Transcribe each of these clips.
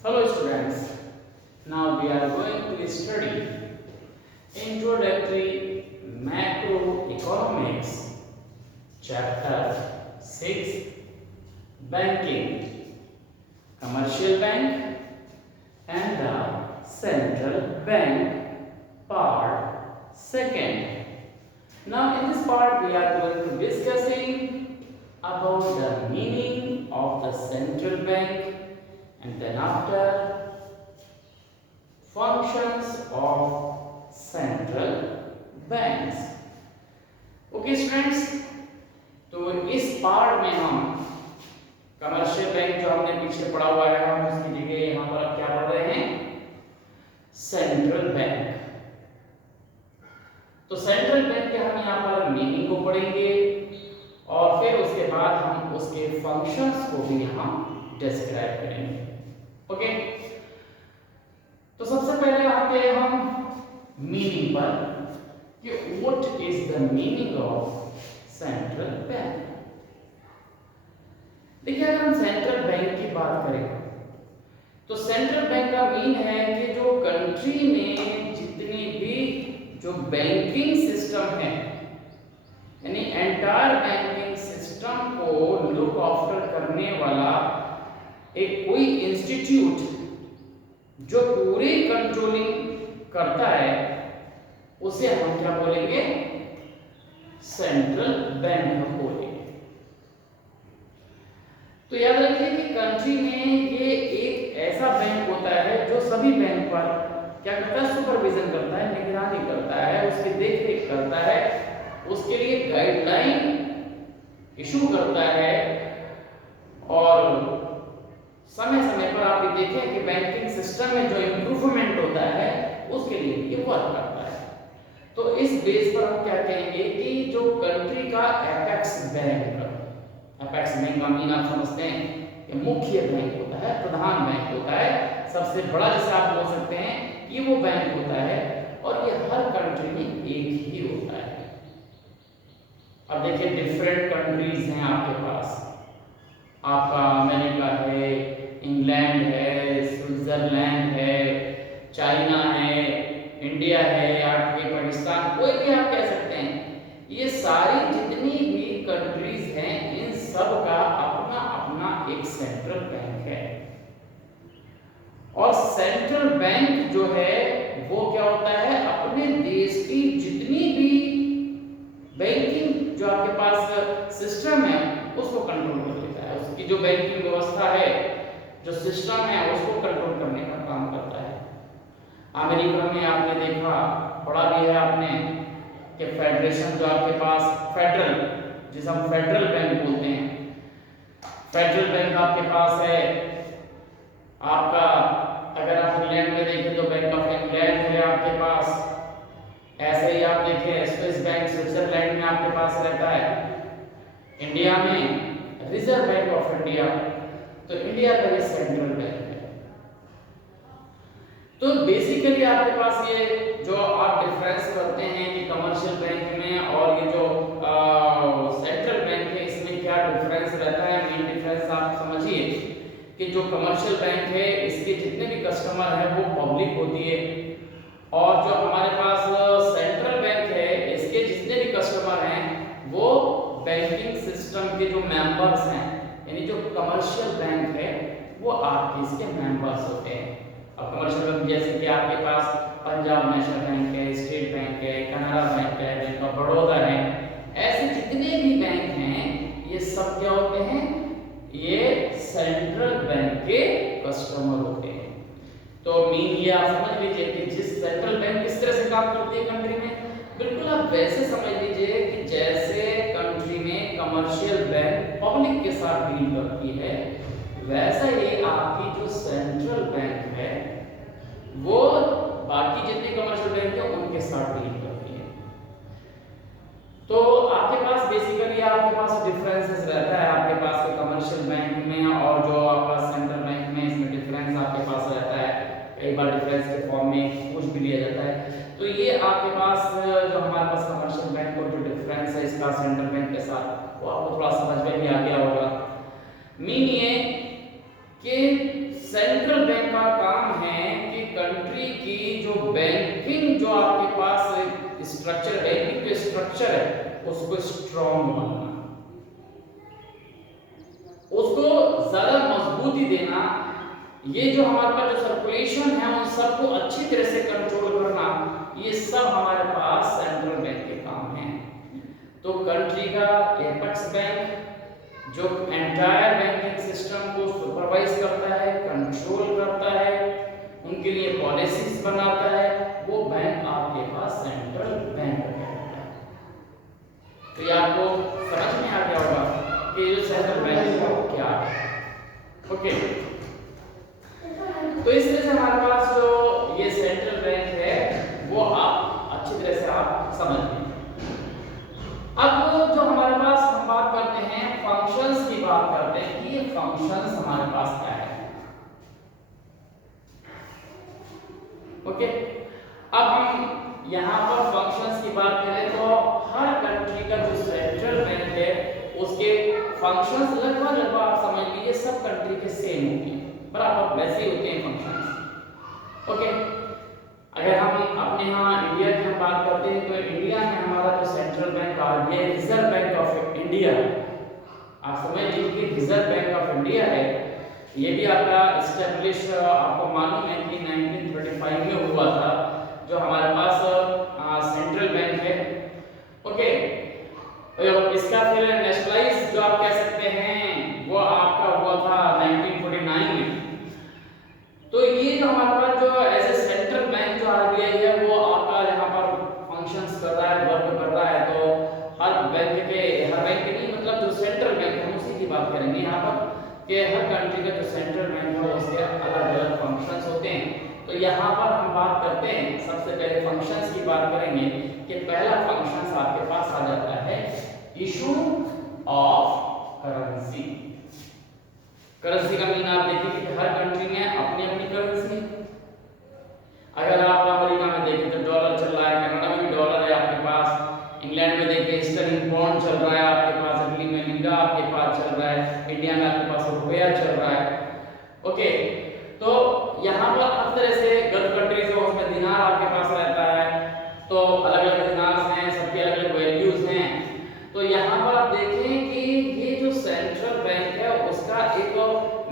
Hello students, now we are going to study Introductory Macroeconomics Chapter 6 Banking, Commercial Bank and the Central Bank Part 2nd. Now in this part we are going to discussing about the meaning of the central bank and then after functions of central banks. Okay students, तो इस part में हम commercial bank जो हमने पीछे पढ़ा हुआ है हम उसकी जगह यहाँ पर अब क्या पढ़ रहे हैं, सेंट्रल बैंक। तो सेंट्रल बैंक के हम यहाँ पर मीनिंग को पढ़ेंगे और फिर उसके बाद हम उसके फंक्शंस को भी यहाँ डिस्क्राइब करेंगे। ओके, तो सबसे पहले आते हैं हम मीनिंग पर कि what is the meaning of central bank. देखिए, अगर हम सेंट्रल बैंक की बात करें तो सेंट्रल बैंक का मीन है कि जो कंट्री में जितनी भी जो बैंकिंग सिस्टम है यानी एंटायर बैंकिंग सिस्टम को लुक आफ्टर करने वाला एक कोई इंस्टीट्यूट जो पूरी कंट्रोलिंग करता है उसे हम क्या बोलेंगे, सेंट्रल बैंक हम बोलेंगे। तो याद रखिए कि कंट्री में ये एक ऐसा बैंक होता है जो सभी बैंक पर क्या करता है, सुपरविजन करता है, निगरानी करता है, उसकी देखरेख करता है, उसके लिए गाइडलाइन इशू करता है और समय समय पर आप ये देखें कि बैंकिंग सिस्टम में जो इम्प्रूवमेंट होता है उसके लिए ये वर्क करता है। तो इस बेस पर हम क्या कहेंगे कि जो कंट्री का एपेक्स बैंक का मीन आप समझते हैं कि मुख्य बैंक होता है, प्रधान बैंक होता है, सबसे बड़ा जैसे आप बोल सकते हैं कि वो बैंक होता है और ये हर कंट्री में एक ही होता है। अब देखिए, डिफरेंट कंट्रीज हैं आपके पास, आपका अमेरिका है, इंग्लैंड है, स्विट्जरलैंड है, चाइना है, इंडिया है, आपके पाकिस्तान, कोई भी आप कह सकते हैं। ये सारी जितनी भी कंट्रीज हैं इन सब का अपना अपना एक सेंट्रल बैंक है और सेंट्रल बैंक जो है वो क्या होता है, अपने देश की जितनी भी बैंकिंग जो आपके पास सिस्टम है उसको कंट्रोल कर लेता है, उसकी जो बैंकिंग व्यवस्था है, जो सिस्टम है उसको कंट्रोल करने का काम करता है। अमेरिका में आपने देखा, पढ़ा भी है आपने कि फेडरेशन जो आपके पास फेडरल, जिसे हम फेडरल बैंक बोलते हैं, फेडरल बैंक आपके पास है। आपका अगर आप इंग्लैंड में देखें तो बैंक ऑफ इंग्लैंड है आपके पास, ऐसे ही आप देखें स्विस बैंक स्विट्जरलैंड में आपके पास रहता है। इंडिया में रिजर्व बैंक ऑफ इंडिया, तो इंडिया का ये सेंट्रल बैंक है। तो बेसिकली आपके पास ये जो आप डिफरेंस करते हैं कि कमर्शियल बैंक में और ये जो सेंट्रल बैंक है इसमें क्या डिफरेंस रहता है, मेन डिफरेंस आप समझिए कि जो कमर्शियल बैंक है इसके जितने भी कस्टमर हैं वो पब्लिक होती है और जो हमारे पास सेंट्रल बैंक है इसके जितने भी कस्टमर हैं वो बैंकिंग सिस्टम के जो मेंबर्स हैं, यानी जो कमर्शियल बैंक है वो आपके इसके मेंबर्स होते हैं। अब कमर्शियल बैंक जैसे कि आपके पास पंजाब नेशनल बैंक है, स्टेट बैंक है, कनाडा बैंक है, बैंक ऑफ बड़ौदा है, ऐसे जितने भी बैंक हैं ये सब क्या होते हैं, ये सेंट्रल बैंक के कस्टमर होते हैं। तो मीन ये आप समझ लीजिए कि जिस सेंट्रल बैंक किस तरह से काम करती है कंट्री में, बिल्कुल आप वैसे समझ लीजिए कि जैसे कंट्री में कमर्शियल बैंक पब्लिक के साथ डील करती है वैसा ही आपकी जो सेंट्रल बैंक है वो बाकी जितने कमर्शियल बैंक है उनके साथ डील करती है। तो आपके पास बेसिकली आपके पास डिफरेंसेस रहता है आपके पास के कमर्शियल बैंक में और जो आपका सेंट्रल बैंक में, इसमें डिफरेंस आपके पास रहता है। कई बार डिफरेंस के फॉर्म में कुछ भी लिया जाता है। तो ये आपके पास जो हमारे पास कमर्शियल बैंक और जो डिफरेंस है इसका सेंट्रल बैंक के साथ वो आपको थोड़ा समझ में भी आ गया होगा। मीन ये कि सेंट्रल बैंक उसको स्ट्रॉन्ग बनना, उसको ज्यादा मजबूती देना, ये जो हमारे पास जो सर्कुलेशन है उन सबको अच्छी तरह से कंट्रोल करना, ये सब हमारे पास सेंट्रल बैंक के काम हैं। तो कंट्री का एपेक्स बैंक जो एंटायर बैंकिंग सिस्टम को सुपरवाइज करता है, कंट्रोल करता है, उनके लिए पॉलिसीज बनाता है, वो बैंक आपके पास सेंट्रल बैंक कहलाता है। तो ये आपको समझ में आ गया होगा कि जो सेंट्रल बैंक है वो क्या है। ओके, तो इस तरह से हमारे पास जो ये सेंट्रल बैंक है वो आप अच्छी तरह से आप समझ लीजिए। अब जो हमारे पास हम बात करते हैं फंक्शंस की बात करते हैं कि ये फंक्शंस हमारे पास क्या है। ओके, अब हम यहाँ पर फंक्शंस की बात करें तो हर कंट्री का जो सेंट्रल बैंक है उसके फंक्शंस लगभग आप समझ लीजिए सब कंट्री के सेम होंगे, बराबर वैसे ही होते हैं फंक्शंस। ओके, अगर हम अपने यहाँ इंडिया की हम बात करते हैं तो इंडिया में हमारा जो central bank RBI reserve bank of India, आप समझ लीजिए कि रिजर्व बैंक ऑफ इंडिया है, ये भी आपका एस्टेब्लिश आपको मालूम है कि 1935 में हुआ था जो हमारे पास सेंट्रल बैंक है। ओके, इसका फिर नेशनलाइज जो आप कह सकते हैं वो आपका हुआ था 1949 में। तो ये जो हमारे पास जो एज ए सेंट्रल बैंक जो आरबीआई है वो आपका यहाँ पर फंक्शंस कर रहा है, वर्क कर रहा है। तो हर बैंक के नहीं, मतलब जो सेंट्रल बैंक है हम उसी की बात करेंगे यहाँ पर कि हर कंट्री का जो सेंट्रल बैंक है उसके अलग-अलग फंक्शंस होते हैं। तो यहाँ पर हम बात करते हैं, सबसे पहले फंक्शंस की बात करेंगे कि पहला फंक्शंस आपके पास आ जाता है इशू ऑफ करेंसी। करेंसी का मीन आप देखिए कि हर कंट्री में अपनी अपनी करेंसी है। अगर आप अमेरिका में देखें तो डॉलर चल रहा है, कनाडा में भी डॉलर है आपके पास, इंग्लैंड में देखिए स्टर्लिंग पाउंड चल रहा है आपके पास, इटली में लिरा आपके पास चल रहा है, इंडिया में आपके पास रुपया चल रहा है। ओके, तो यहाँ पर हर तरह से गल्फ कंट्रीज है उसमें दिनार आपके पास रहता है, तो अलग-अलग दिनार हैं, सबकी अलग-अलग वैल्यूज हैं। तो यहाँ पर आप देखें कि ये जो सेंट्रल बैंक है उसका एक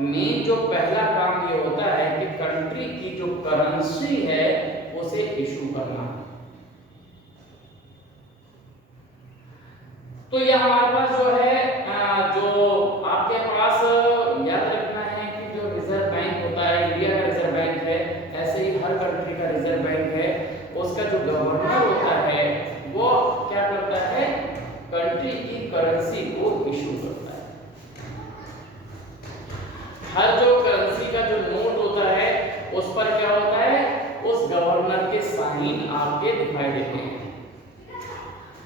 मेन जो पहला काम ये होता है कि कंट्री की जो करेंसी है उसे इशू करना। तो ये हमारे पास जो है जो आपके पास याद रखना है कि जो रिजर्व बैंक होता है, इंडिया का रिजर्व बैंक है, ऐसे ही हर कंट्री का रिजर्व बैंक है, उसका जो गवर्नर होता है वो क्या करता है, कंट्री की करेंसी को इशू करता है। हर जो करेंसी का जो नोट होता है उस पर क्या होता है, उस गवर्नर के साइन आपके दिखाई देते हैं।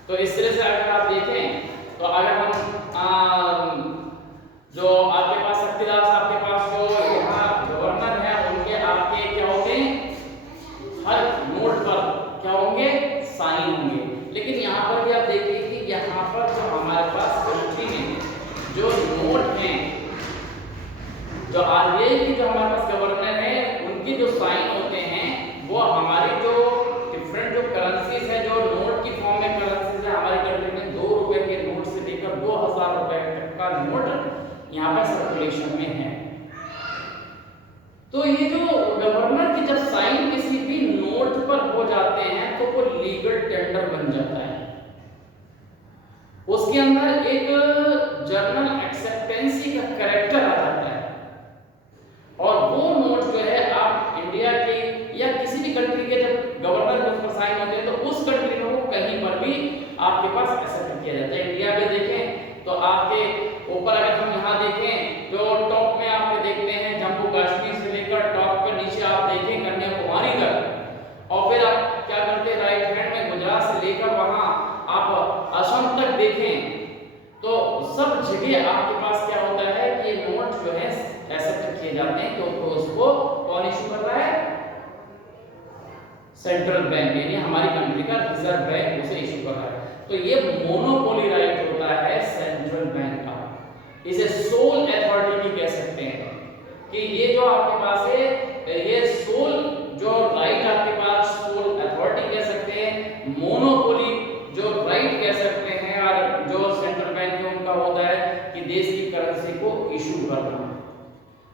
तो इस तरह से अगर आप देखें तो अगर हम जो आपके पास शक्तिदास आपके पास जो यहाँ गवर्नर है उनके आपके क्या होंगे, हर नोट पर क्या होंगे, साइन होंगे। लेकिन यहाँ पर भी आप देखिए कि यहाँ पर जो हमारे पास कंट्री में जो नोट हैं, जो आरबीआई की जो हमारे पास गवर्नर है उनके जो साइन होते हैं वो हमारी जो डिफरेंट जो करेंसीज है, जो नोट की फॉर्म में करेंसीज है, हमारी कंट्री में 2 रुपए के नोट से लेकर 2000 रुपए तक का नोट यहाँ पर सर्कुलेशन में है। तो ये जो गवर्नर की जब साइन किसी भी नोट पर हो जाते हैं तो वो लीगल टेंडर बन जाता है। उसके अंदर एक जर्नल एक्सेप्टेंसी का कैरेक्टर आ जाता है और वो नोट जो है आप इंडिया के या किसी भी कंट्री के जब गवर्नर के ऊपर साइन होते हैं तो उस कंट्री में वो कहीं पर भी आपके पास एक्सेप्ट किया जाता है। इंडिया में देखें तो आपके ऊपर अगर हम यहाँ देखें जो टॉप में आप देखते हैं जम्मू कश्मीर से लेकर टॉप पे नीचे आप देखें कन्याकुमारी तक, और फिर आप क्या करते हैं राइट हैंड में गुजरात से लेकर वहां आप असम तक देखें तो सब जगह आपके पास क्या होता है कि नोट जो है एक्सेप्ट किए जाते हैं। तो उसको कौन इशू कर रहा है, सेंट्रल बैंक यानी हमारी कंट्री का रिजर्व बैंक उसे इशू कर रहा है। तो ये मोनोपोली राइट होता है सेंट्रल बैंक का, इसे सोल अथॉरिटी भी कह सकते हैं कि ये जो आपके पास है ये सोल जो राइट आपके पास सोल अथॉरिटी कह सकते हैं, मोनोपोली जो राइट कह सकते हैं, और इशू करना।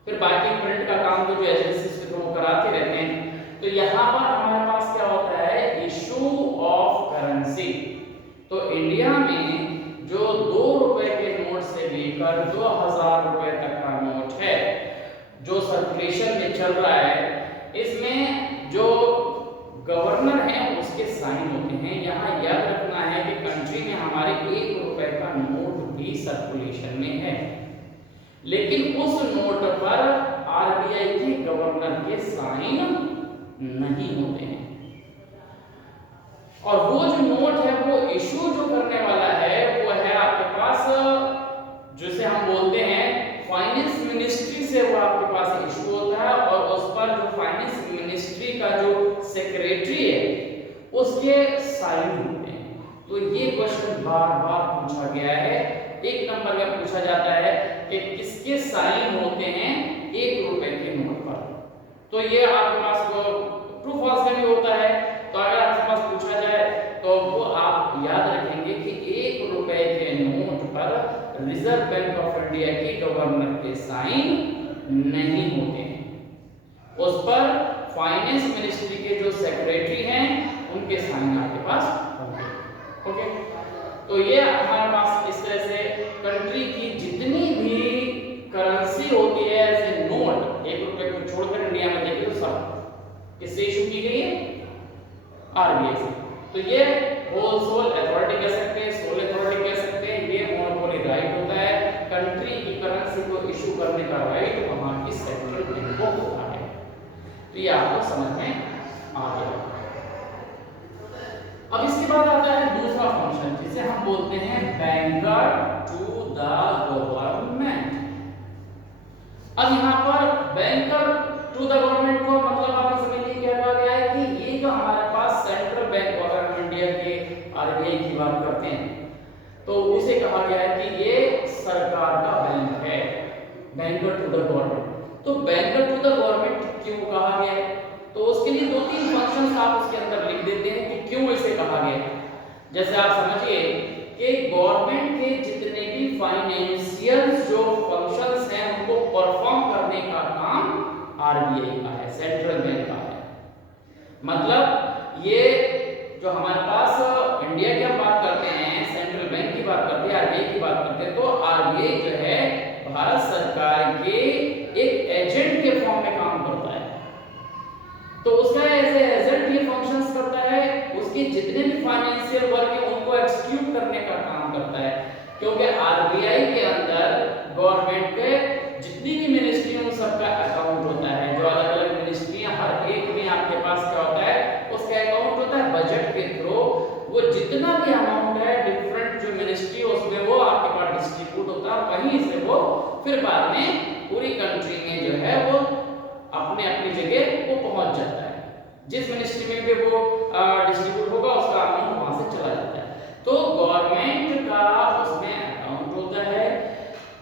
फिर बाकी प्रिंट का काम तो जो एजेंसीज के थ्रू कराते रहते हैं। तो यहाँ पर हमारे पास क्या होता है, इशू ऑफ करेंसी। तो इंडिया में जो 2 रुपए के नोट से लेकर 2000 रुपए तक का नोट है जो सर्कुलेशन में चल रहा है, इसमें जो गवर्नर है उसके साइन होते हैं। यहाँ याद रखना है कि कंट्री में हमारे 1 रुपए का नोट भी सर्कुलेशन में है, लेकिन उस नोट पर आरबीआई के गवर्नर के साइन नहीं होते हैं। और वो जो नोट है वो इशू जो करने वाला है वो है आपके पास, जिसे हम बोलते हैं फाइनेंस मिनिस्ट्री से वो आपके पास इशू होता है, और उस पर जो फाइनेंस मिनिस्ट्री का जो सेक्रेटरी है उसके साइन होते हैं। तो ये क्वेश्चन बार बार पूछा गया है, 1 नंबर में पूछा जाता है कि किसके साइन होते हैं 1 रुपए के नोट पर। तो ये आपके पास ट्रू फॉल्स का भी होता है। तो अगर आपके पास पूछा जाए तो वो आप याद रखेंगे कि 1 रुपए के नोट पर रिजर्व बैंक ऑफ इंडिया के गवर्नर के साइन नहीं होते हैं, उस पर फाइनेंस मिनिस्ट्री के जो सेक्रेटरी हैं उनके साइन आपके पास होंगे। ओके, तो ये हमारे पास इस तरह से कंट्री की जितनी भी करेंसी होती है ऐसे नोट 1 रुपए को छोड़कर इंडिया में देखें तो सब किससे इशू की गई है, आरबीआई से। तो ये होल सोल अथॉरिटी कह सकते हैं, सोल अथॉरिटी कह सकते हैं, ये मोनोपोली राइट होता है। कंट्री की करेंसी को इशू करने का राइट वहां की सेंट्रल बैंक को होता है। तो ये आपको समझ में आ गया। अब इसके बाद आता है दूसरा फंक्शन जिसे हम बोलते हैं बैंकर टू द गवर्नमेंट। अब यहाँ पर बैंकर टू द गवर्नमेंट को मतलब आपने समझ लिया क्या कहा गया है कि ये जो हमारे पास सेंट्रल बैंक ऑफ इंडिया के आरबीआई की बात करते हैं तो उसे कहा गया है कि ये सरकार का बैंक है, बैंकर टू द गवर्नमेंट। तो बैंकर टू द गवर्नमेंट क्यों कहा गया है, तो उसके लिए 2-3 फंक्शंस आप उसके अंदर लिख देते हैं कि क्यों इसे कहा गया है। जैसे आप समझिए कि गवर्नमेंट के जितने भी फाइनेंशियल जो फंक्शंस हैं उनको परफॉर्म करने का काम आरबीआई का है, सेंट्रल बैंक का है। मतलब ये जो हमारे पास इंडिया की हम बात करते हैं, सेंट्रल बैंक की बात करते हैं, आरबीआई की बात करते हैं, तो आरबीआई जो है भारत सरकार के एक एजेंट के फॉर्म में काम करता है। तो उसका एज एजेंट ये फंक्शंस करता है, उसके जितने भी फाइनेंशियल वर्क है उनको एक्सक्यूट करने का काम करता है। क्योंकि आरबीआई के अंदर गवर्नमेंट के जितनी भी मिनिस्ट्री है उन सबका अकाउंट होता है। जो अलग अलग मिनिस्ट्री है हर एक में आपके पास क्या होता है, उसका अकाउंट होता है। बजट के थ्रू वो जितना भी अमाउंट है डिफरेंट जो मिनिस्ट्री है उसमें वो आपके पास डिस्ट्रीब्यूट होता है, वहीं से वो फिर बाद में पूरी कंट्री में जो है वो अपने अपनी जगह वो पहुंच जाता है। जिस मिनिस्ट्री में भी वो डिस्ट्रीब्यूट होगा उसका अमाउंट वहां से चला जाता है। तो गवर्नमेंट का उसमें अकाउंट होता है।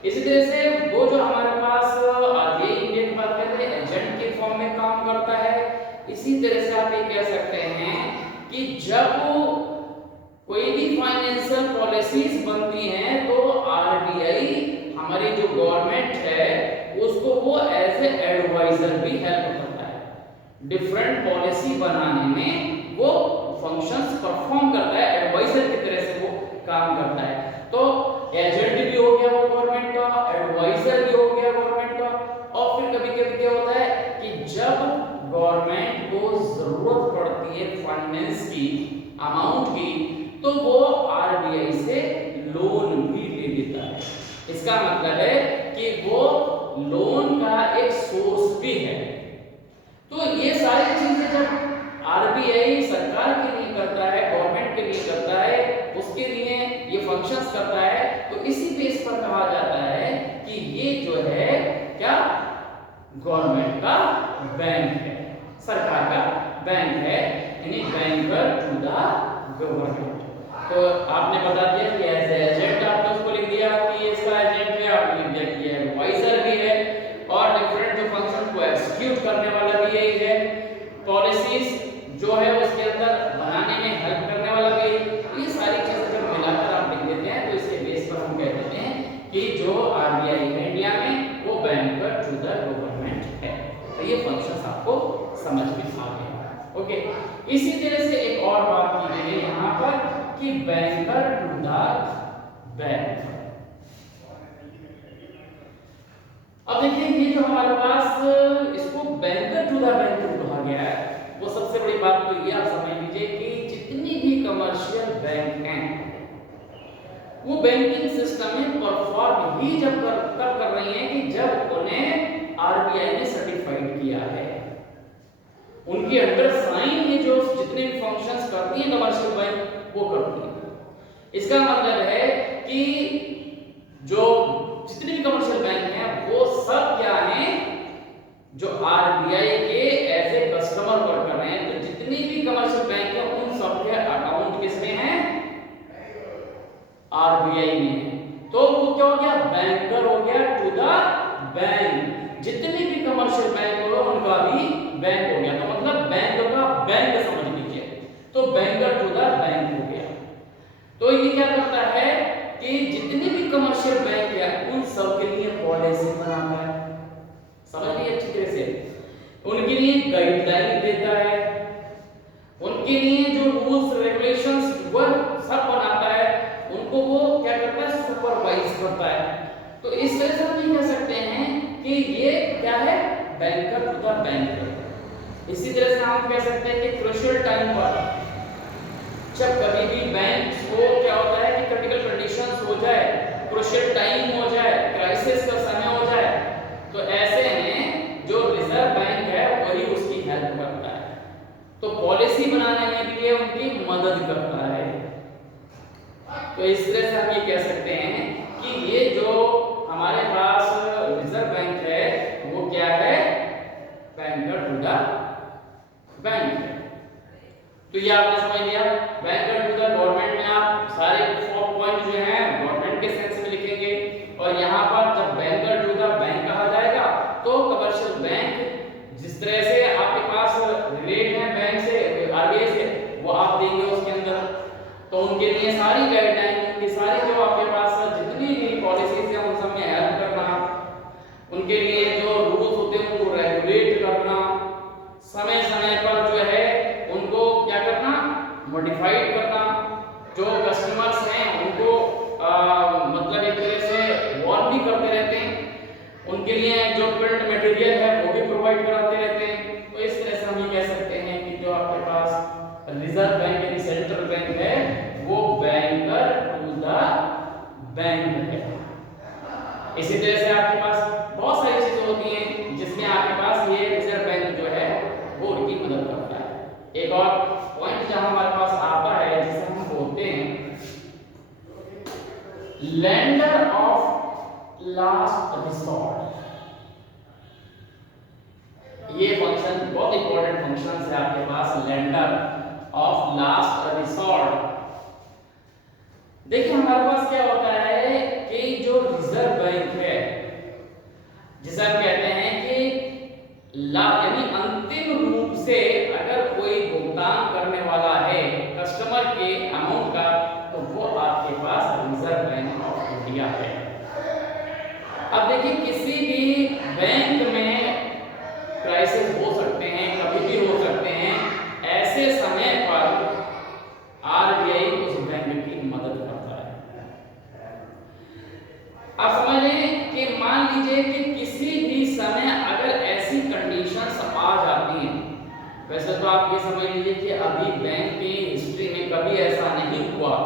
इसी तरह से वो जो हमारे पास आरबीआई इंडिया की बात करते हैं एजेंट के फॉर्म में काम करता है। इसी तरह से आप ये कह सकते हैं कि जब कोई भी फाइनेंशियल पॉलिसीज बनती हैं तो आरबीआई हमारी जो गवर्नमेंट है उसको वो एज ए एडवाइजर भी हेल्प करता है। डिफरेंट पॉलिसी बनाने में वो फंक्शंस परफॉर्म करता है, एडवाइजर की तरह से वो काम करता है। तो एजेंट भी हो गया वो गवर्नमेंट का, एडवाइजर भी हो गया गवर्नमेंट का। और फिर कभी कभी क्या होता है कि जब गवर्नमेंट को जरूरत पड़ती है फाइनेंस की, अमाउंट की, तो वो आरबीआई से लोन भी ले लेता है। इसका मतलब है कि वो लोन का एक सोर्स भी है। तो ये सारी चीजें जब आरबीआई सरकार के लिए करता है, गवर्नमेंट के लिए करता है, उसके लिए ये फंक्शंस करता है, तो इसी बेस पर कहा जाता है कि ये जो है क्या गवर्नमेंट का बैंक है, सरकार का बैंक है, यानी बैंकर टू द गवर्नमेंट। तो आपने बता दिया कि एज एजेंट आपने उसको लिख दिया कि इसका एजेंट है, आपने लिख दिया कि एडवाइजर भी है, और डिफरेंट जो फंक्शन को एग्जीक्यूट करने वाला भी यही है, पॉलिसीज जो है उसके अंदर बनाने में हेल्प करने वाला भी। ये सारी चीजें जब मिलाकर आप लिख देते हैं तो इसके बेस पर हम कह देते हैं कि जो आरबीआई है इंडिया में समझ में आ गया। ओके, इसी तरह से एक और बात की गई है यहाँ पर कि बैंकर टू द बैंक। अब देखिए ये जो हमारे पास इसको बैंकर टू द बैंक कहा गया है, वो सबसे बड़ी बात तो ये आप समझ लीजिए कि जितनी भी कमर्शियल बैंक हैं वो बैंकिंग सिस्टम में परफॉर्म ही तब कर रही हैं कि जब उन्हें आरबीआई ने सर्टिफाइड किया है, उनके अंडर साइन ये जो जितने भी फंक्शंस करती है कमर्शियल बैंक वो करती है। इसका मतलब है कि जो जितने भी कमर्शियल बैंक हैं वो सब क्या हैं, जो आरबीआई के एज ए कस्टमर वर्क कर रहे हैं। तो जितनी भी कमर्शियल बैंक हैं उन सब के अकाउंट किसमें हैं, आरबीआई में। तो वो क्या हो गया, बैंकर हो गया टू द बैंक। जितने भी कमर्शियल बैंक हो उनका भी बैंक हो गया, तो मतलब बैंक का बैंक समझ लीजिए, तो बैंकर टू द बैंक हो गया। तो ये क्या करता है कि जितने भी कमर्शियल बैंक है उन सब के लिए पॉलिसी बनाता है, समझ लीजिए अच्छी तरह से, उनके लिए गाइडलाइन देता है, उनके लिए जो रूल्स रेगुलेशंस वो सब बनाता है, उनको वो क्या करता है, सुपरवाइज करता है। तो इस तरह से हम ये कह सकते हैं कि ये क्या है, बैंकर टू द बैंक। इसी तरह से हम कह सकते हैं कि क्रूशियल टाइम पर जब कभी भी बैंक को क्या होता है कि क्रिटिकल कंडीशंस हो जाए, क्रूशियल टाइम हो जाए, क्राइसिस का समय हो जाए, तो ऐसे में जो रिजर्व बैंक है वही उसकी हेल्प करता है, तो पॉलिसी बनाने में भी ये उनकी मदद करता है। तो इस तरह से हम ये कह सकते हैं कि ये जो हमारे पास रिजर्व बैंक है वो क्या है, बैंकर टू द बैंक। तो ये आपने समझ लिया, बैंकर टू द गवर्नमेंट में आप सारे पॉइंट जो हैं गवर्नमेंट के सेंस में लिखेंगे, और यहाँ पर जब बैंकर टू द बैंक कहा जाएगा तो कमर्शियल बैंक जिस तरह से आपके पास रिलेट है बैंक से, आरबीआई से, वो आप देंगे उसके अंदर, तो उनके लिए सारी गाइडलाइन, उनकी सारी जो आपके पास जितनी भी पॉलिसीज हैं उन सब में हेल्प करना, उनके लिए जो रूल्स होते हैं उनको रेगुलेट करना, समय समय पर जो है उनको क्या करना, मॉडिफाइड करना, जो कस्टमर्स हैं उनको मतलब एक तरह से वार्न भी करते रहते हैं, उनके लिए जो प्रिंट मटेरियल है वो भी प्रोवाइड कराते रहते हैं। तो इस तरह से हम ये कह सकते हैं कि जो आपके पास रिजर्व बैंक यानी सेंट्रल बैंक है वो बैंकर टू द बैंक है। इसी तरह से आपके पास बहुत सारी चीजें होती हैं जिसमें आपके पास ये रिजर्व बैंक जो है वो उनकी मदद करता है। एक और पॉइंट जहां हमारे पास आता है जिसे हम बोलते हैं लेंडर ऑफ लास्ट रिसोर्ट। ये फंक्शन बहुत इंपॉर्टेंट फंक्शन है आपके पास, लेंडर ऑफ लास्ट रिसोर्ट। देखिए हमारे पास क्या होता है कि जो रिजर्व बैंक है जिसे हम कहते हैं कि यानी अंतिम रूप से अगर कोई भुगतान करने वाला है कस्टमर के अमाउंट का, तो वो आपके पास रिजर्व बैंक ऑफ इंडिया है। अब देखिए किसी भी बैंक में क्राइसिस हो सकते हैं, कभी भी हो सकते हैं, ऐसे समय पर आरबीआई उस बैंक की मदद करता है। आप समझ लें कि मान लीजिए कि किसी भी समय अगर ऐसी कंडीशंस आ जाती हैं, वैसे तो आप ये समझ लीजिए कि अभी बैंक की हिस्ट्री में कभी ऐसा नहीं हुआ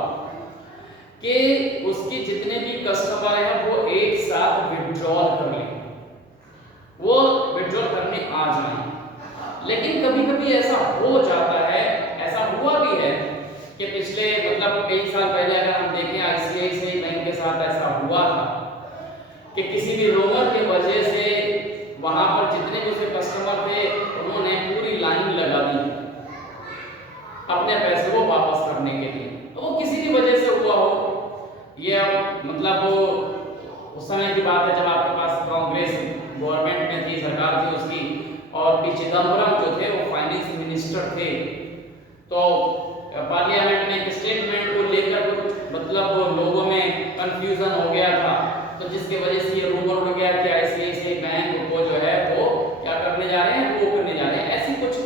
कि उसके जितने भी कस्टमर हैं वो एक साथ विड्रॉल कर लें, वो विड्रॉल करने आ जाएं, लेकिन कभी-कभी ऐसा हो जाता है, ऐसा हुआ भी है कि पिछले मतलब कई साल पहले अगर हम देखें आईसीआईसीआई बैंक के साथ ऐसा हुआ था कि किसी भी रोमर के वजह से वहां पर जितने भी उसके कस्टमर थे उन्होंने पूरी लाइन लगा दी अपने पैसे को वापस करने के लिए। तो वो किसी भी वजह से हुआ हो, ये मतलब उस समय की बात है जब आपके पास कांग्रेस गवर्नमेंट में थी, सरकार थी उसकी, और पी चिदम्बरम जो थे वो फाइनेंस मिनिस्टर थे। तो पार्लियामेंट में एक स्टेटमेंट को लेकर मतलब लोगों में कंफ्यूजन हो गया था, तो जिसके वजह से ये रूमर उड़ गया कि आईसीआईसीआई बैंक को जो है वो क्या करने जा रहे हैं, वो करने जा रहे हैं, ऐसी कुछ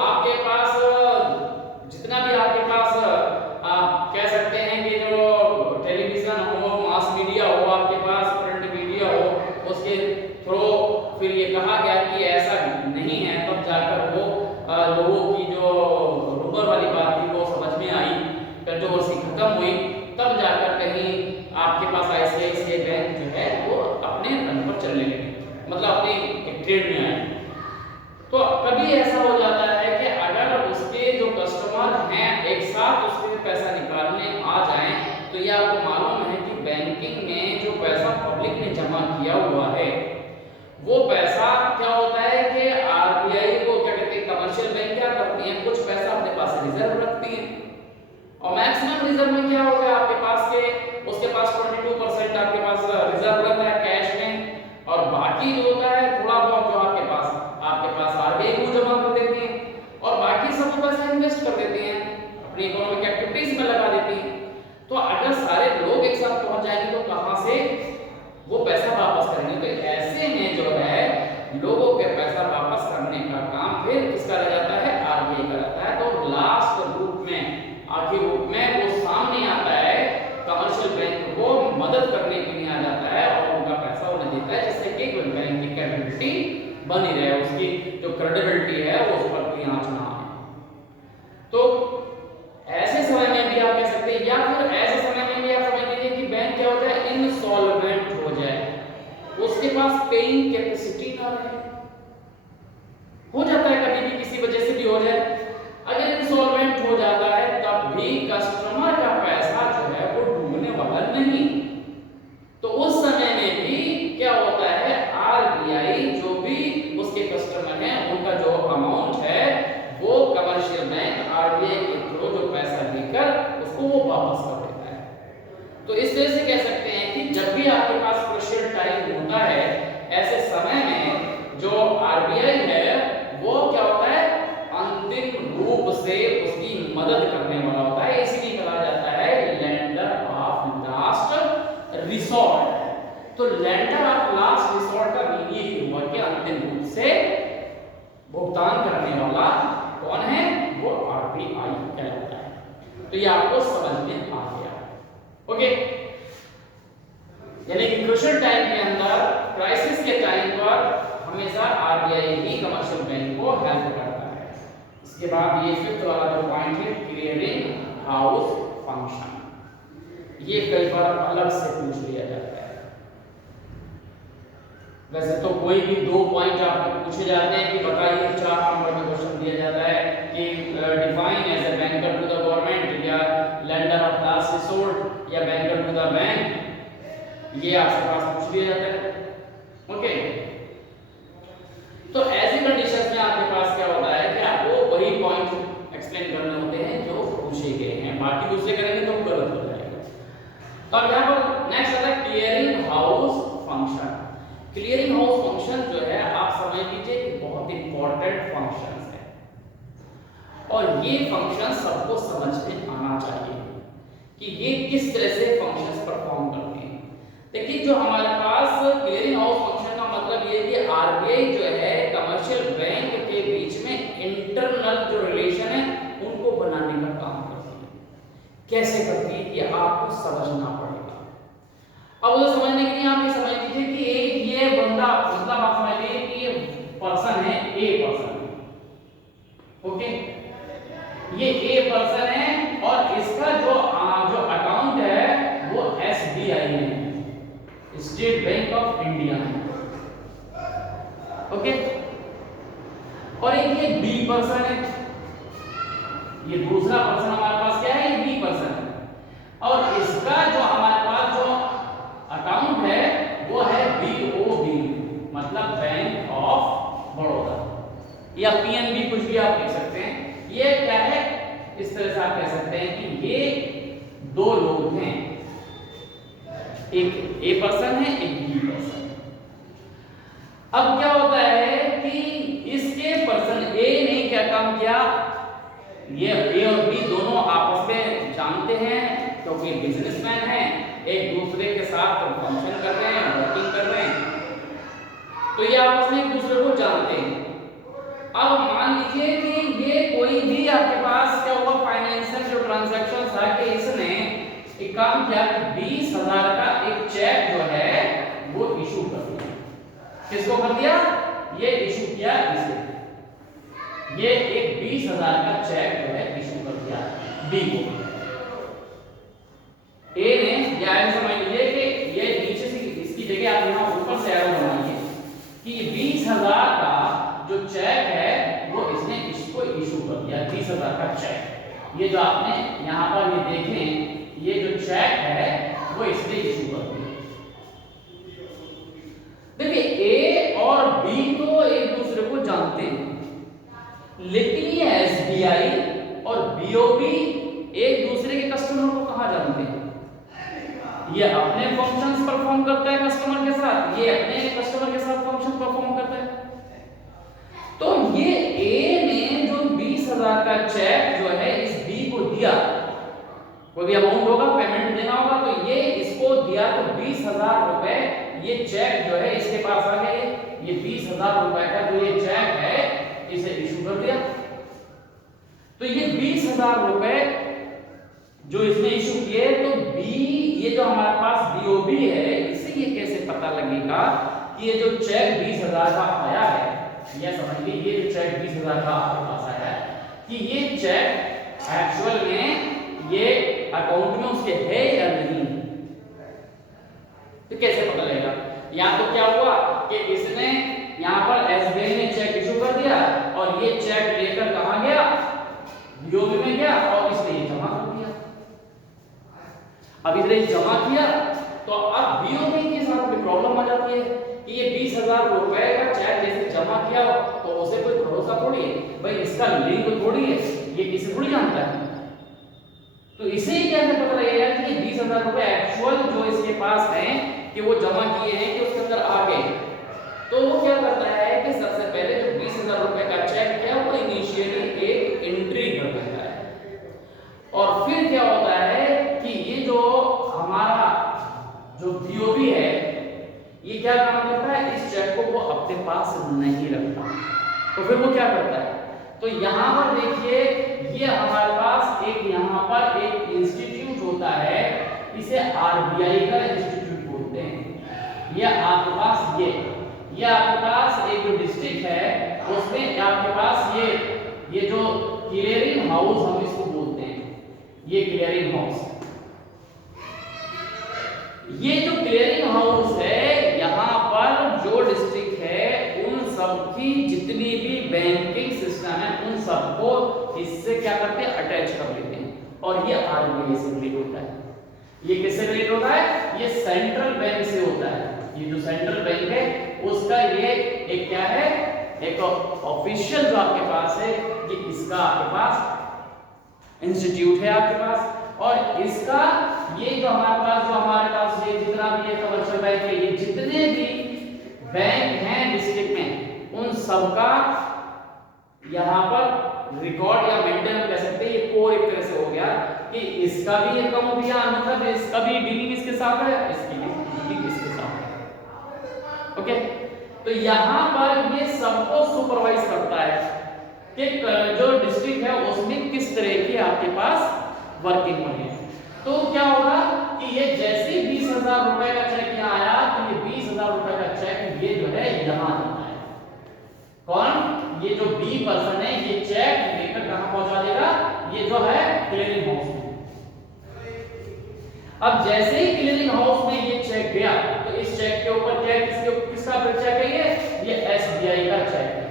आपके पास जितना भी आपके पास आप कह सकते हैं कि जो टेलीविजन हो, मास मीडिया हो, आपके पास प्रिंट मीडिया हो, उसके थ्रू फिर ये कहा गया कि ऐसा नहीं है, तब जाकर वो लोगों की जो रूमर वाली बात थी वो समझ में आई, कंट्रोवर्सी खत्म हुई, तब जाकर कहीं आपके पास आईसीआईसीआई बैंक जो है वो अपने रन पर चलने लगे, मतलब अपने ट्रेड में आए। तो कभी ऐसा हो जाता है कि अगर उसके जो कस्टमर हैं एक साथ उसके पैसा निकालने आ जाएं, तो ये आपको मालूम है कि बैंकिंग में जो पैसा पब्लिक ने जमा किया हुआ है वो पैसा क्या होता है कि आरबीआई को क्या कहते हैं, कमर्शियल बैंक क्या करती है, कुछ पैसा अपने पास रिजर्व रखती है, और मैक्सिमम रिजर्व में क्या होगा आपके पास के उसके पास 22% आपके पास रिजर्व रहता है कैश में, और बाकी जो होता है थोड़ा बहुत जो आपके पास आरबीआई को जमा कर देती है, और बाकी सब पैसा इन्वेस्ट कर देते हैं, अपनी इकोनॉमिक एक्टिविटीज में लगा देती हैं। तो अगर सारे लोग एक साथ पहुंच जाएंगे तो कहां से वो पैसा वापस करेंगे? तो ऐसे में जो है लोगों के पैसा वापस करने का काम फिर किसका रह जाता है? आरबीआई का रहता है। तो लास्ट रूप में, आखिर रूप में वो सामने आता है, कमर्शियल बैंक को मदद करने के लिए आ जाता है और उनका पैसा उन्हें देता है, जिससे कि बैंक की कैपेबिलिटी बनी रहे, उसकी जो क्रेडिबिलिटी है वो उस पर कोई आंच ना आए। तो ऐसे समय में भी आप कह सकते हैं, या फिर ऐसे समय में भी आप समझ लीजिए कि बैंक क्या होता है, इनसॉल्वेंट हो जाए, उसके पास पेइंग कैपेसिटी ना रहे, हो जाता है कभी भी किसी वजह से भी हो जाए। अगर इंसॉल्वेंट हो जाता है तब भी कस्टमर का पैसा जो है वो डूबने वाला नहीं। तो उस समय में भी क्या होता है, आरबीआई जो भी उसके कस्टमर हैं उनका जो अमाउंट है वो कमर्शियल बैंक आरबीआई के थ्रू जो पैसा देकर उसको वो वापस कर देता है। तो इस तरह से कह सकते हैं कि जब भी आपके पास क्रूशियल टाइम होता है, ऐसे समय में जो आरबीआई है वो क्या होता है, अंतिम रूप से उसकी मदद करने वाला होता है, इसीलिए कहा जाता है लेंडर ऑफ लास्ट रिसोर्ट। तो लेंडर ऑफ लास्ट रिसोर्ट का मीनिंग ये हुआ कि अंतिम रूप से भुगतान करने वाला कौन है, वो आरबीआई कहलाता है। तो ये आपको समझ में आ गया, ओके। यानी कि क्रूशियल टाइम के अंदर, क्राइसिस के टाइम पर हमेशा आरबीआई ही कमर्शियल बैंक को हेल्प करता है। इसके बाद ये फिफ्थ वाला जो पॉइंट है, क्लियरिंग हाउस फंक्शन, ये कई बार अलग से पूछ लिया जाता है। वैसे तो कोई भी दो पॉइंट आपको पूछे जाते हैं कि बताइए, 4 नंबर में क्वेश्चन दिया जाता है कि define as a banker to the government, या लेंडर ऑफ लास्ट रिसोर्ट, या बैंकर टू द बैंक, ये आपसे पास पूछ लिया जाता है, ओके। तो ऐसी कंडीशंस में आपके पास क्या होता है कि आपको वही पॉइंट एक्सप्लेन करने होते हैं जो पूछे गए हैं, बाकी दूसरे करेंगे तो गलत हो जाएगा। तो अब यहाँ पर नेक्स्ट आता है clearing house function. Clearing house function जो है आप समझ लीजिए कि बहुत इंपॉर्टेंट फंक्शन है, और ये फंक्शन सबको समझ में आना चाहिए कि ये किस तरह से फंक्शंस परफॉर्म करते हैं। देखिए, जो हमारे पास क्लियरिंग हाउस फंक्शन का मतलब ये कि आरबीआई जो है कमर्शियल बैंक के बीच में इंटरनल जो रिलेशन है उनको बनाने का काम करती है। कैसे करती है ये आपको समझना पड़ेगा। अब उसे समझने के लिए आप ये समझ लीजिए कि एक ये बंदा, मतलब आप समझ लीजिए कि ये पर्सन है, ए पर्सन है, ओके। ये ए पर्सन है और इसका जो अकाउंट है वो एसबीआई में है, स्टेट बैंक ऑफ इंडिया में, ओके। और एक ये बी पर्सन है, ये दूसरा पर्सन हमारे पास क्या है, ये बी पर्सन है, और इसका जो हमारे पास जो अकाउंट है वो है बीओबी, मतलब बैंक ऑफ बड़ौदा, या पीएनबी, कुछ भी आप लिख सकते हैं। ये क्या है, इस तरह से आप कह सकते हैं कि ये दो लोग हैं, एक ए पर्सन है, एक बी पर्सन। अब क्या होता है कि इसके पर्सन ए ने क्या काम किया, ये ए और बी दोनों आपस में जानते हैं क्योंकि बिजनेसमैन हैं, एक दूसरे के साथ फंक्शन कर रहे हैं, वर्किंग कर रहे हैं, तो ये आपस में एक दूसरे को जानते हैं। अब मान लीजिए कि ये कोई भी आपके पास क्या हुआ फाइनेंशियल जो ट्रांजैक्शन था कि इसने एक काम किया कि 20,000 का एक चेक जो है वो इशू कर दिया। किसको कर दिया? ये इशू किया इसे, ये एक 20,000 का चेक जो है इशू कर दिया बी को। ए ने या ऐसे समझ लीजिए कि ये नीचे से इसकी जगह आप यहां ऊपर से एरो बनाइए कि ये 20,000 का जो चेक है वो इसने इसको इशू कर दिया, 20,000 का चेक। ये जो आपने यहां पर ये देखें, ये जो चेक है वो इसने इशू कर दिया। देखिए ए और बी तो एक दूसरे को जानते हैं, लेकिन ये एसबीआई और बीओबी एक दूसरे के कस्टमर को कहां जानते हैं? ये अपने फंक्शंस परफॉर्म करता है कस्टमर के साथ, ये अपने कस्टमर के साथ फंक्शन परफॉर्म करता है। तो ये ए ने जो 20,000 का चेक जो है इस बी को दिया, कोई भी अमाउंट होगा पेमेंट देना होगा, तो ये इसको दिया तो 20,000 रुपए ये चेक जो है इसके पास आ गए, ये 20,000 रुपए का जो ये चेक है इसे इशू कर दिया। तो ये 20,000 रुपए जो इसने इशू किए, तो बी ये जो हमारे पास बीओबी है, इससे ये कैसे पता लगेगा कि ये जो चेक 20,000 का आया है, यह समझ लीजिए ये जो चेक 20,000 का आपके पास आया है कि ये चेक एक्चुअल में ये अकाउंट में उसके है या नहीं, तो कैसे पता लगेगा? या तो क्या हुआ कि इसने यहां पर एसबीआई ने चेक इशू कर दिया और ये चेक लेकर कहां गया? बीओबी में गया और इसने ये जमा कर दिया। अब इसने जमा किया तो अब बीओबी के साथ भी प्रॉब्लम आ जाती है कि ये 20,000 रुपए का चेक जैसे जमा किया तो उसे कोई भरोसा थोड़ी है, भाई इसका लिंक थोड़ी है, ये किसी थोड़ी जानता है। तो इसे कैसे पता लगेगा कि ये 20,000 रुपए एक्चुअल जो इसके पास हैं कि वो जमा किए हैं कि उसके अंदर आ गए? तो वो क्या करता है कि सबसे पहले जो 20,000 रुपए का चेक है वो इनिशियली एक एंट्री कर देता है, और फिर क्या होता है कि ये जो हमारा जो बीओबी है ये क्या काम करता है, इस चेक को वो अपने पास नहीं रखता। तो फिर वो क्या करता है, तो यहां पर देखिए ये हमारे पास एक यहां पर एक इंस्टीट्यूट होता है, इसे आरबीआई का इंस्टीट्यूट बोलते हैं। ये आपके पास ये आपके पास एक जो डिस्ट्रिक्ट है उसमें आपके पास ये जो क्लियरिंग हाउस हम इसको बोलते हैं, ये क्लियरिंग हाउस, ये जो क्लियरिंग हाउस है यहां पर जो डिस्ट्रिक्ट है उन सब की जितनी भी बैंकिंग सिस्टम है उन सबको इससे क्या करते हैं, अटैच कर लेते हैं, और ये आरबीआई से रिलेट होता है। ये किससे रिलेट होता है? ये सेंट्रल बैंक से होता है। ये जो सेंट्रल बैंक है उसका ये एक क्या है, एक ऑफिशियल जो आपके पास है, ये इसका आपके पास इंस्टीट्यूट है आपके पास, और इसका ये जो हमारे पास ये जितना भी ये कमर्शियल बैंक है, ये जितने भी बैंक हैं डिस्ट्रिक्ट में उन सबका यहाँ पर रिकॉर्ड या मेंटेन कह सकते हैं। ये कोर एक तरह से हो गया कि इसका भी इनकम हो गया, मतलब इसका भी डीलिंग इसके साथ है, इसकी भी डीलिंग इसके साथ है। ओके, तो यहाँ पर ये सबको सुपरवाइज करता है कि जो डिस्ट्रिक्ट है उसमें किस तरह की आपके पास वर्किंग मनी है। तो क्या होगा कि ये जैसे ही 20,000 रुपए का चेक यहाँ आया तो ये 20,000 रुपए का चेक ये जो है यहाँ जाना है। कौन? ये जो बी पर्सन है ये चेक लेकर कहां पहुंचा देगा? ये जो है क्लियरिंग हाउस में। अब जैसे ही क्लियरिंग हाउस में ये चेक गया तो इस चेक के ऊपर क्या किसका चेक है? ये एसबीआई का चेक है।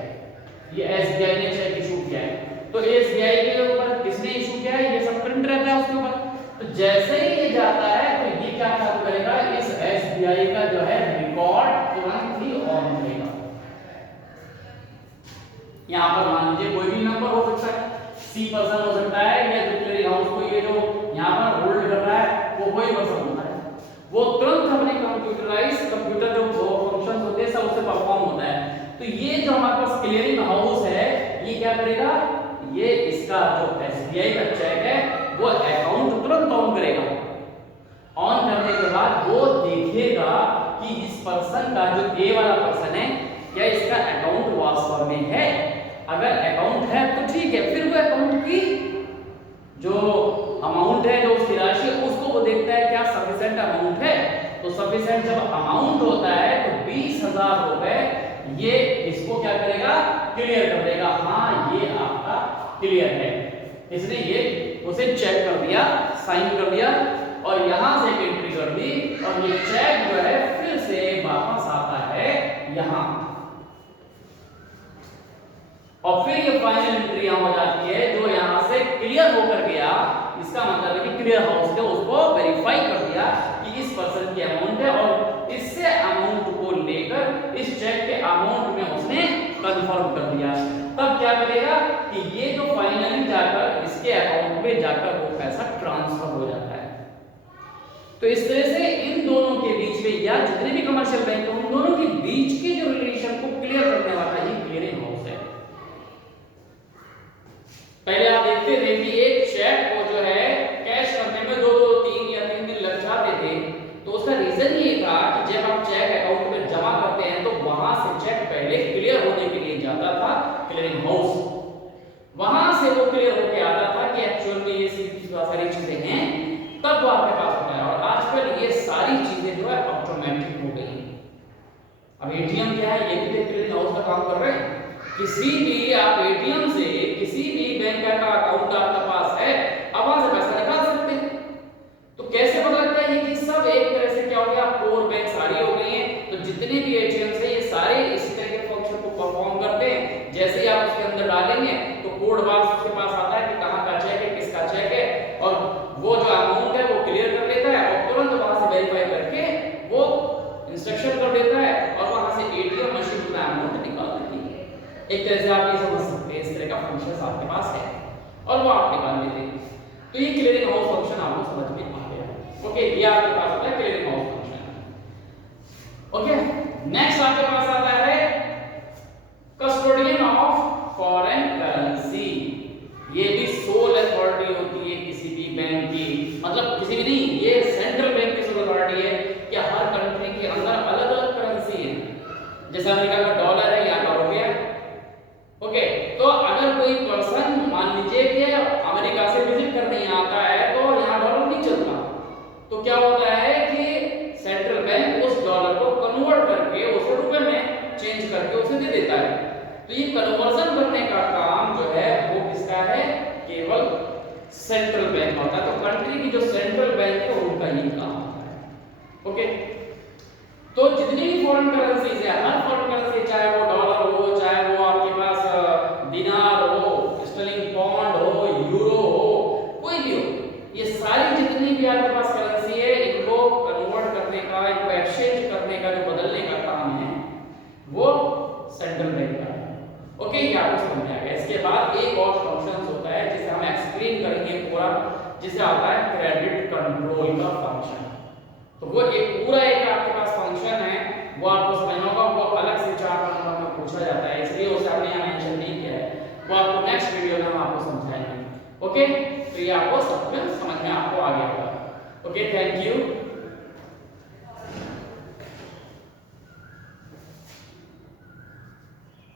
ये एसबीआई ने चेक इशू किया है, तो एसबीआई के ऊपर किसने इशू किया है? ये सब प्रिंट रहता है उसके ऊपर। तो जैसे ही ये जाता है तो ये क्या चालू करेगा? इस एसबीआई का जो है रिकॉर्ड तुरंत ही ऑन करेगा। यहां पर मान लीजिए कोई भी नंबर हो सकता है, सी पर्सन हो सकता है, या जो क्लियरिंग हाउस को ये जो यहां पर होल्ड कर रहा है वो कोई पर्सन होता है, वो तुरंत अपने कंप्यूटर जो फंक्शंस होते हैं सब उससे परफॉर्म होता है। तो ये जो हमारे पास क्लियरिंग हाउस है ये क्या करेगा? ये इसका जो एसबीआई का चेक है वो अकाउंट तुरंत ऑन करेगा। ऑन करने के बाद वो देखेगा कि इस पर्सन का जो ए वाला पर्सन है क्या इसका अकाउंट वास्तव में है, अगर अकाउंट है तो ठीक है, फिर वो अकाउंट की जो अमाउंट है, जो उसकी राशि है, उसको वो देखता है क्या सफिशिएंट अमाउंट है। तो सफिशिएंट जब अमाउंट होता है तो 20,000 रुपए ये इसको क्या करेगा, क्लियर कर देगा। हाँ ये आपका क्लियर है, इसने ये उसे चेक कर दिया, साइन कर दिया और यहां से एक एंट्री कर दी और ये चेक जो है फिर से वापस आता है यहां और फिर ये फाइनल एंट्री यहां हो जाती है जो यहां से क्लियर होकर गया। इसका मतलब है कि क्लियर हाउस ने उसको वेरीफाई कर दिया कि इस पर्सन की अमाउंट है और इससे अमाउंट को लेकर इस चेक के अमाउंट में उसने कंफर्म कर दिया। तब क्या करेगा कि ये जो फाइनली जाकर इसके अकाउंट में जाकर वो पैसा ट्रांसफर हो जाता है। तो इस तरह से इन दोनों के बीच में या जितने भी कमर्शियल बैंक हैं उन दोनों के बीच के जो रिलेशन को क्लियर करने वाला ये क्लियरिंग हाउस है। पहले आप देखते थे कि एक चेक को जो है कैश करने में 2-2, 3 या 3 दिन लग जाते थे। तो उसका रीजन ये था कि जब आप चेक अकाउंट में जमा करते हैं तो वहां से चेक पहले क्लियर होने के लिए जाता था क्लियरिंग हाउस, वहां से वो क्लियर होके आता था कि एक्चुअल में ये सारी चीजें हैं, तब वो आपके पास होता है। और आजकल ये सारी चीजें जो है ऑटोमेटिक हो गई हैं। अब एटीएम क्या है, ये भी क्लियरिंग हाउस का काम कर रहे हैं। किसी भी आप एटीएम से किसी भी बैंक का अकाउंट आपके पास है, अब वहां से पैसा निकाल सकते हैं। तो कैसे पता लगता है कि सब एक तरह से क्या हो गया, कोर बैंक सारी हो गई हैं। तो जितने भी एटीएम है ये सारे इसी तरह के फंक्शन को परफॉर्म करते हैं। जैसे ही आप उसके अंदर डालेंगे तो कोड बॉक्स उसके पास आता है कि कहां का चेक है, किसका चेक है, और वो जो अमाउंट है वो क्लियर कर लेता है और तुरंत वहां से वेरीफाई करके वो इंस्ट्रक्शन कर देता है और वहां से एटीएम मशीन में अमाउंट निकाल देती है। एक तरह से आप ये समझ सकते हैं, इस तरह का फंक्शन आपके पास है और वो आप निकाल लेते हैं। तो ये क्लियरिंग हाउस फंक्शन आपको समझ में आ गया। ओके, ये आपके पास होता है clearing house function. Okay, next आपके पास आता है कस्टोडियन ऑफ फॉरेन करेंसी। ये भी सोल अथॉरिटी होती है किसी भी बैंक की, मतलब किसी भी नहीं, ये सेंट्रल बैंक की सोल अथॉरिटी है कि हर कंट्री के अंदर अलग-अलग करेंसी है। जैसे अमेरिका का डॉलर है, यहाँ का रुपया। ओके, तो अगर कोई पर्सन मान लीजिए कि अमेरिका से विजिट करने आता है तो यहाँ डॉलर नहीं चलता, तो क्या होता है कि सेंट्रल बैंक उस डॉलर को कन्वर्ट करके उसे रुपए में चेंज करके उसे दे देता है। तो ये कन्वर्जन करने का काम जो है वो किसका है, केवल सेंट्रल बैंक होता है। तो कंट्री की जो सेंट्रल बैंक है उनका ये काम होता है। ओके, तो जितनी भी फॉरेन करेंसीज है, हर फॉरेन करेंसी चाहे वो डॉलर हो, चाहे वो आपके पास दिनार हो, स्टर्लिंग पाउंड हो, यूरो हो, कोई भी हो, ये सारी जितनी भी आपके पास करेंसी है इनको कन्वर्ट करने का, इनको एक्सचेंज करने का, जो बदलने का काम है वो सेंट्रल बैंक का है। ओके, ये आपको समझ में आ गया। इसके बाद एक और फंक्शन होता है जिसे हम एक्सप्लेन करेंगे पूरा, जिसे आता है क्रेडिट कंट्रोल का फंक्शन। तो वो एक पूरा एक आपके पास फंक्शन है, वो आपको समझना होगा। वो अलग से 4 नंबर में पूछा जाता है, इसलिए उसे हमने यहाँ मेंशन नहीं किया है। वो आपको नेक्स्ट वीडियो में हम आपको समझाएंगे। ओके, तो ये आपको सब में समझ में आपको आ गया होगा। Okay, thank you.